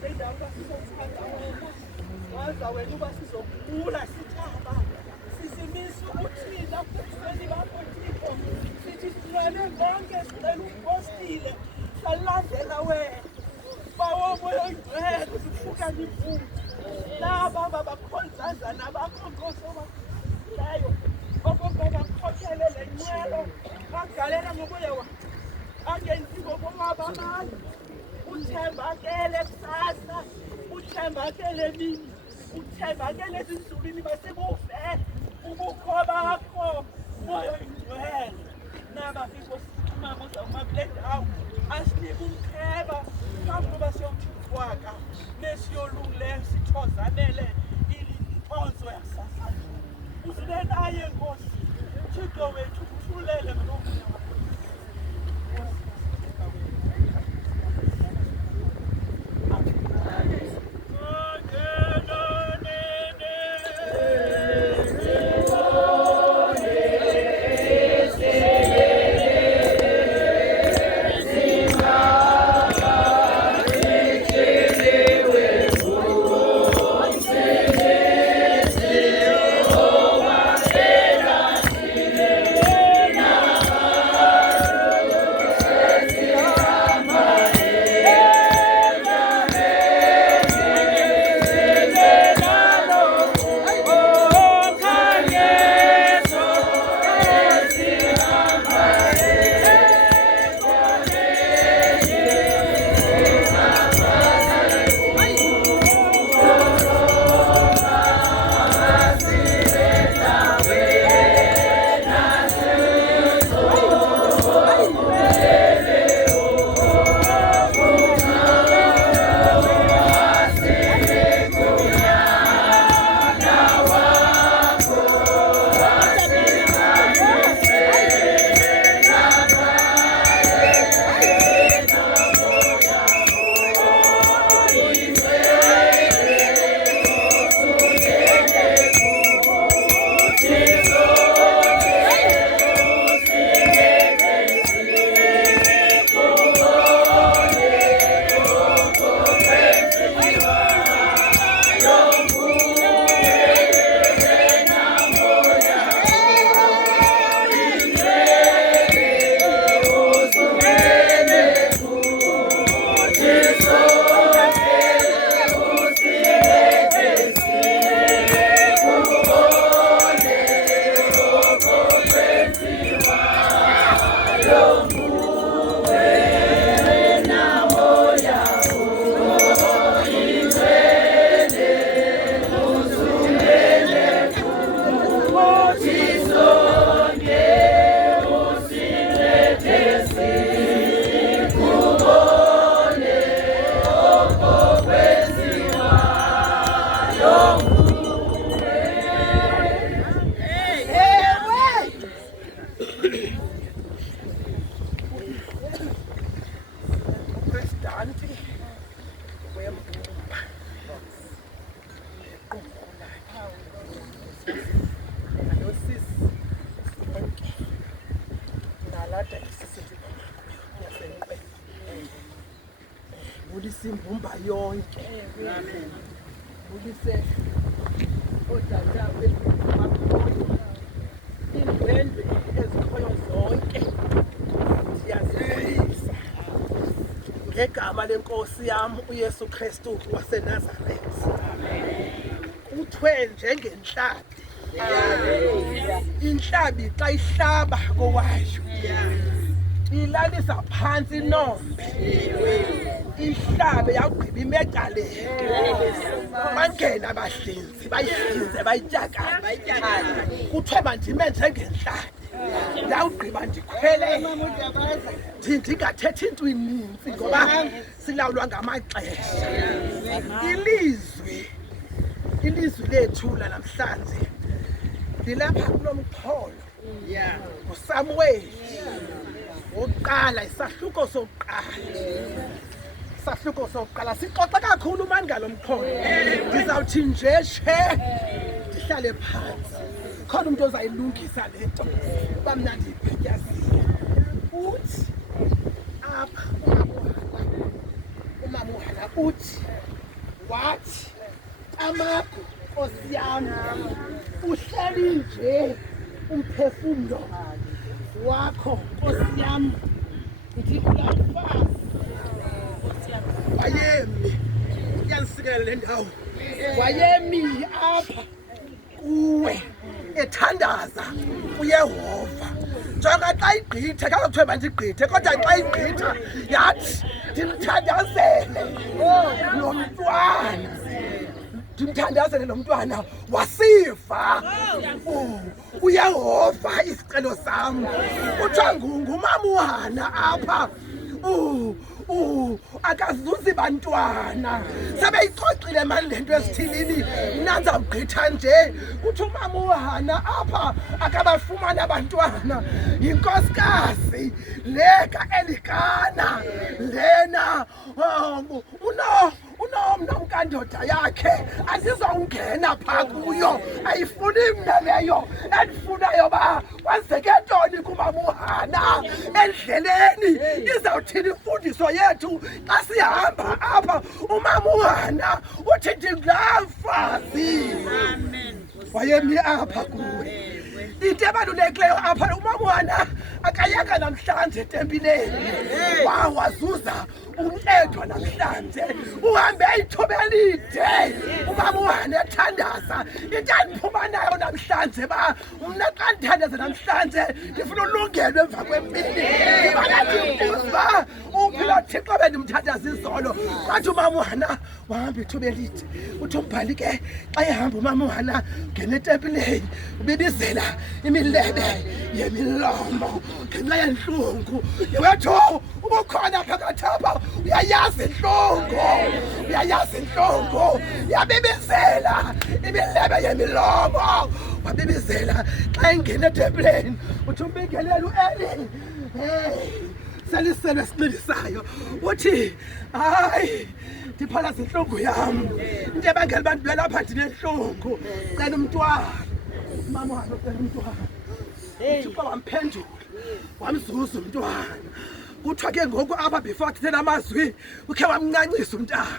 sendawo sizothanda wena waza wena uba sizokhula sithaba sisimisa ukuthina ebusweni bakho Thixo sithi sicele konke sicela upostile salandela wena bawo moya oyingcwele sifuka nifutha laba babakhonzazana bakhonkosho bakulayo okokuba bakhokhelele nqwelo bagalela ngomoya wakhe angenzi ngokonwaba abantu uthembakele kusasa uthembakele mini uthembakele ezinzulwini basebuve ubukho bakho moya oyingcwele nabafiko sikhuluma uzawuma kule ndawo asinike umkheba phambi koba siyomthwaka nesiyolungileyo sithozanele inkonzo yakusasa uzibe naye Nkosi Thixo wethu kuthulele ngomoya wakho Simbumba yonke ulise odada bethu indwendwe ezikhoyo zonke siyazibuyisa ngegama lenkosi yami uYesu Kristu waseNazaretha uthwe njengenhlabi inhlabi xa ihlaba kowayo ilalisa phansi inombe ihlabe yagqiba imecaleni bangena abahlinzi bayihlinze bayityakale kuthiwe mandime njengenhlabi ndawugqiba ndikhwele ndingathethi into ininzi ngoba silawulwa ngamaxesha ilizwi lethu lanamhlanje lilapha kulo mxholo nguSamuweli wokuqala isahluko sokuqala sixoxa kakhulu mani ngalo mxholo ndizawuthi nje ndihlale phansi khona umuntu ozayilungisa le nto uba mna ndiyibhetyazile uthi apha umama uhala uthi wathi amagu Nkosi yami uhleli nje umphefumulo wakho Nkosi yami ngikulafazi wayemi yanisikelela le ndawo wayemi apha kuwe ethandaza uYehova njengoba xa igqithe kaloku kuthiwe mandigqithe kodwa xa igqitha yathi ndimthandazele lo mntwana ndimthandazele lo mntwana wasiva uYehova isicelo sam kuthiwa ngumama uHana apha akazuzi bantwana sebeyicocile mani le nto ezithilini nanzawugqitha nje kuthi umama uHana apha akabafumana abantwana yinkosikazi le kaElikana lena unomkandoda yakhe andizongena phaa kuyo ayifuni mna leyo endifunayo uba kwenzeke ntoni kumama uHana endleleni izawuthini imfundiso yethu xa sihamba apha umama uHana uthi ndingafazi wayemi apha kuwe into ebalulekileyo apha umama uHana akayeka namhlanje etempileni wazuza umncedwa namhlanje uhambe ithuba elide umama uHana ethandaza into andiphuma nayo namhlanje ba mna xa ndithandaza namhlanje ndifuna ulungelwe emva kwempini ndibanatimbuza uphila Thixo bendimthandaza izolo kwathi umama uHana wahamba ithuba elide uthi umbhali ke xa ehamba umama uHana ngena etempileni ubibizela imilebe yemilomo ngenxa yentlungu yewethu ubukhona phakathi apha uyayazi intlungu yabibizela imilebe yemilomo wabibizela xa ingena etempileni uthi umbingelele uEli salisele sinxilisayo uthi hayi ndiphala zintlungu yam into ebangela uba ndibe lapha ndinentlungu cela umntwana umama uHana ucela umntwana uThixo wamphendula wamzuza umntwana kuthiwa ke ngoku apha before kuthena amazwi ukhe wamncancisa umntana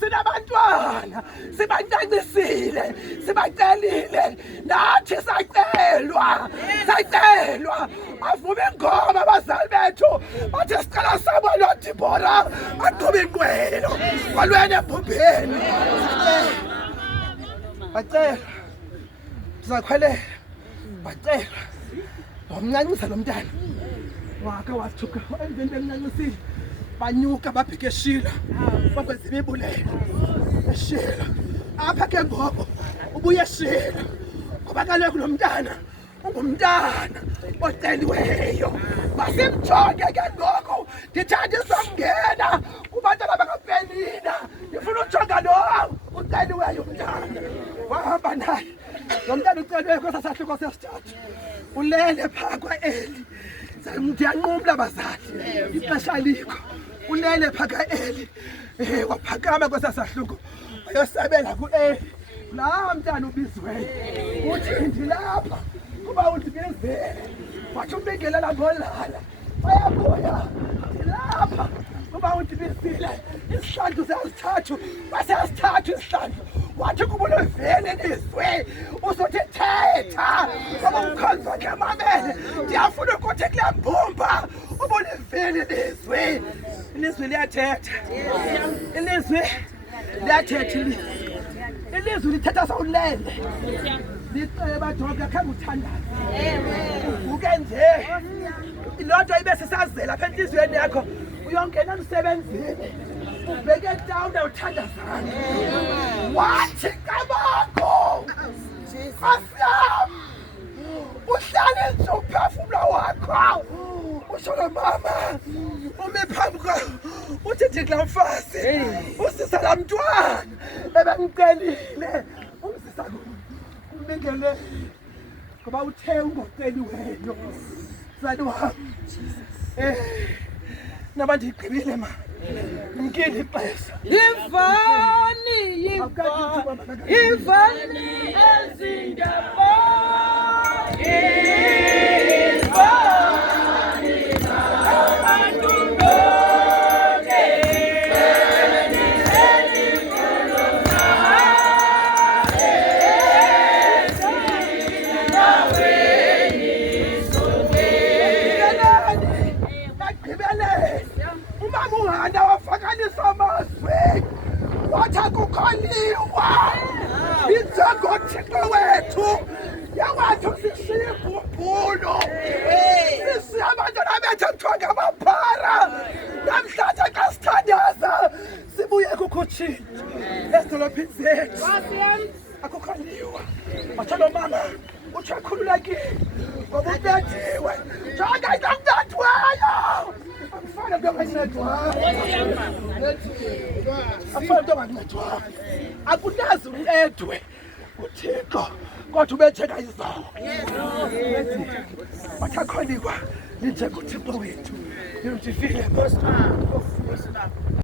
sinabantwana sibancancisile sibacelile nathi sacelwa bavuma ingoma abazali bethu bathi sicela sabo noDibora aqhube inqwelo walwena ebhumbeni bacela ndizakhwelela bacela wamncancisa lo mntana waka wathuka emveni bemncancisile banyuka babheke eShilo bakwenza imibulelo eShilo apha ke ngoku ubuye eShilo ngoba kaloku lo mntana ungumntana oceliweyo masimjonge ke ngoku ndithanda izongena kubantwana bakaPenina ndifuna ujonga lo uceliweyo umntana wahamba naye lo mntana uceliweyo kwesasahluko sesithathu ulele phaa kwaEli ndiyanqumla bazali ixesha likho ulele phaa kaEli waphakama kwesasahluko wayosabela kuEli laa mntana ubiziweyo uthi ndilapha kuba undibizele wathi umbingelela ngolala wayabuya ndilapha kuba undibizile isihlandlo siyasithathu basiyasithathu isihlandlo wathi kuba ulivele ilizwi uzothi thetha ngoba umkhozi wakhe amamele ndiyafuna ukuthi kule mbumba uba ulivele ilizwi liyathetha ilizwi lithetha sawulele licele badoda khange uthandaze uvuke nje loo nto ibe sisazela apha entliziyweni yakho uyongena emsebenzini ubheke etawuni awuthandazana wathi kabakho Nkosi yam uhlale nje uphefumla wakho usho lo mama ume phambi uthi ndikula mfazi usisa la mntwana ebemcelile umsisa umbingele ngoba uthe ungoceliweyo mzali wami naba ndigqibile ma ngili ixesha Ivani ezindaba ivani abantu bonke akukhaliwa injengothixo wethu yawathi sishiye ibhubhulo sisiye abantwana bethu kuthiwa ngamaphara namhlanje xa sithandaza sibuye kukutshintsha ezidolophini zethu akukhaliwa batshalo mama utsho ekhululekile ngoba ubethiwe jonga inomntathiweyo akufane nto engancedwayo akufane nto engancedwayo akunazi uncedwe uthixo kodwa ubetheka izolo bathakholiwa ninjengothixo wethu nirudifile